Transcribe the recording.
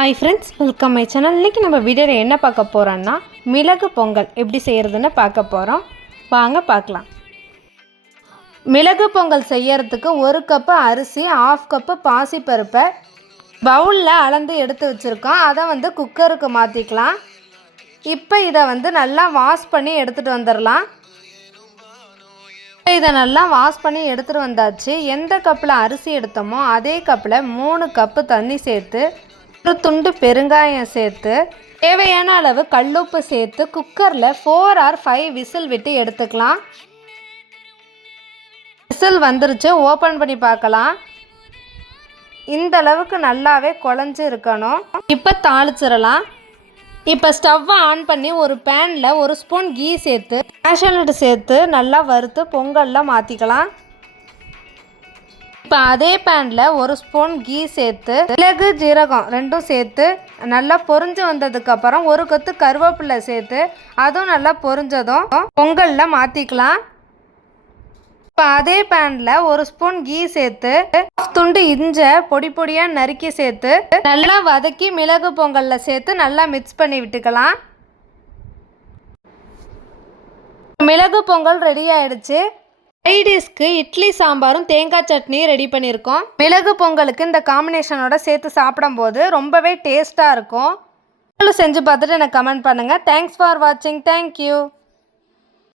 Hi friends, welcome my channel. இன்றைக்கி நம்ம வீடியோவில் என்ன பார்க்க போகிறோன்னா மிளகு பொங்கல் எப்படி செய்கிறதுன்னு பார்க்க போகிறோம். வாங்க பார்க்கலாம். மிளகு பொங்கல் செய்யறதுக்கு 1 கப்பு அரிசி, 1/2 கப்பு பாசிப்பருப்பை பவுலில் அளந்து எடுத்து வச்சுருக்கோம். அதை குக்கருக்கு மாற்றிக்கலாம். இப்போ இதை நல்லா வாஷ் பண்ணி எடுத்துகிட்டு வந்துடலாம். இதை நல்லா வாஷ் பண்ணி எடுத்துகிட்டு வந்தாச்சு. எந்த கப்பில் அரிசி எடுத்தோமோ அதே கப்பில் 3 கப்பு தண்ணி சேர்த்து, ஒரு துண்டு பெருங்காயம் சேர்த்து, தேவையான அளவு கல்லுப்பு சேர்த்து குக்கரில் 4 or 5 விசில் விட்டு எடுத்துக்கலாம். விசில் வந்துருச்சு, ஓப்பன் பண்ணி பார்க்கலாம். இந்த அளவுக்கு நல்லாவே குழஞ்சி இருக்கணும். இப்போ தாளிச்சிடலாம். இப்போ ஸ்டவ்வை ஆன் பண்ணி ஒரு பேனில் 1 ஸ்பூன் கீ சேர்த்து கேஷ்யூநட் சேர்த்து நல்லா வறுத்து பொங்கலில் மாற்றிக்கலாம். இப்போ அதே பேனில் 1 ஸ்பூன் கீ சேர்த்து மிளகு ஜீரகம் 2ம் சேர்த்து நல்லா பொரிஞ்சு வந்ததுக்கப்புறம் 1 கொத்து கருவேப்பிலை சேர்த்து அதுவும் நல்லா பொரிஞ்சதும் பொங்கலில் மாற்றிக்கலாம். இப்போ அதே பேனில் 1 ஸ்பூன் கீ சேர்த்து துண்டு இஞ்சை பொடி பொடியாக நறுக்கி சேர்த்து நல்லா வதக்கி மிளகு பொங்கலில் சேர்த்து நல்லா மிக்ஸ் பண்ணி விட்டுக்கலாம். மிளகு பொங்கல் ரெடி ஆயிடுச்சு. சைடிஷ்க்கு இட்லி சாம்பாரும் தேங்காய் சட்னியும் ரெடி பண்ணியிருக்கோம். மிளகு பொங்கலுக்கு இந்த காம்பினேஷனோட சேர்த்து சாப்பிடும்போது ரொம்பவே டேஸ்ட்டாக இருக்கும். செஞ்சு பார்த்துட்டு எனக்கு கமெண்ட் பண்ணுங்கள். தேங்க்ஸ் ஃபார் வாட்சிங். தேங்க்யூ.